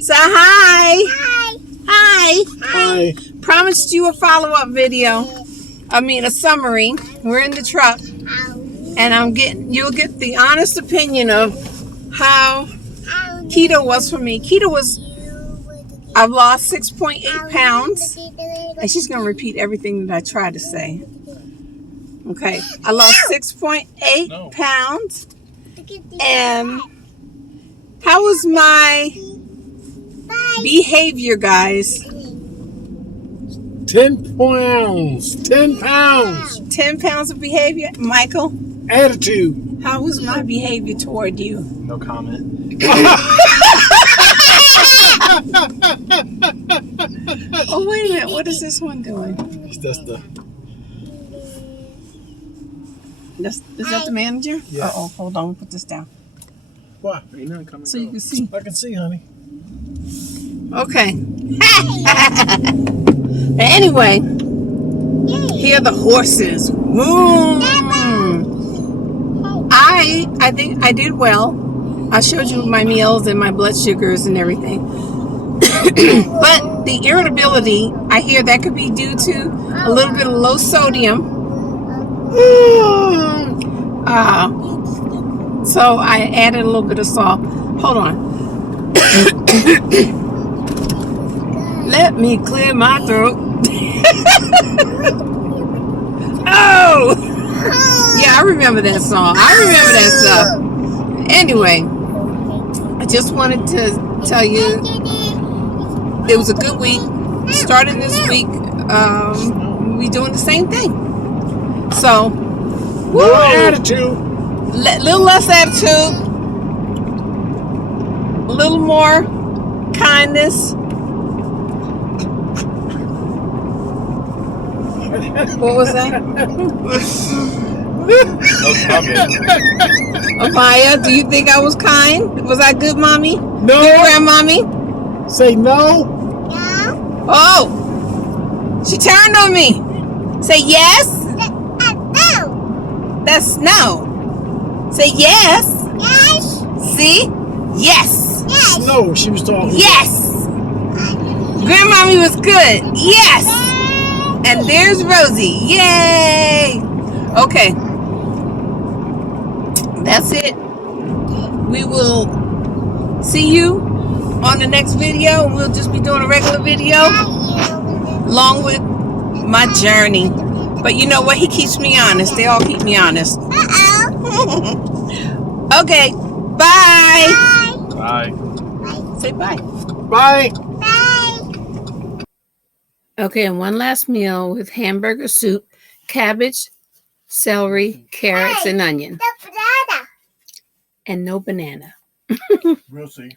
Say hi. Hi. Promised you a follow-up video. A summary. We're in the truck, and you'll get the honest opinion of how keto was for me. I've lost 6.8 pounds, and she's gonna repeat everything that I try to say. Okay, I lost 6.8 pounds, and how was my behavior, guys? 10 pounds. 10 pounds. 10 pounds of behavior. Michael? Attitude. How was my behavior toward you? No comment. Oh, wait a minute. What is this one doing? Is that the manager? Yeah. Oh, hold on. Put this down. Why? So you can see. I can see, honey. Okay. Anyway, here are the horses. I think I did well. I showed you my meals and my blood sugars and everything. But the irritability, I hear that could be due to a little bit of low sodium. So I added a little bit of salt. Hold on. Let me clear my throat. Oh! Yeah, I remember that song. I remember that stuff. Anyway, I just wanted to tell you it was a good week. Starting this week, we doing the same thing. So, little attitude. Little less attitude. A little more kindness. What was that? Amaya, do you think I was kind? Was I good, mommy? No. Good grandmommy? Say no. No. Oh, she turned on me. Say yes. No. That's no. Say yes. Yes. See? Yes. Yes. No, she was talking. Yes. Grandmommy was good. Yes. And there's Rosie. Yay! Okay. That's it. We will see you on the next video. We'll just be doing a regular video along with my journey. But you know what? He keeps me honest. They all keep me honest. Okay. Bye. Bye. Say bye. Bye. Okay, and one last meal with hamburger soup, cabbage, celery, carrots, and onion. And no banana. We'll see.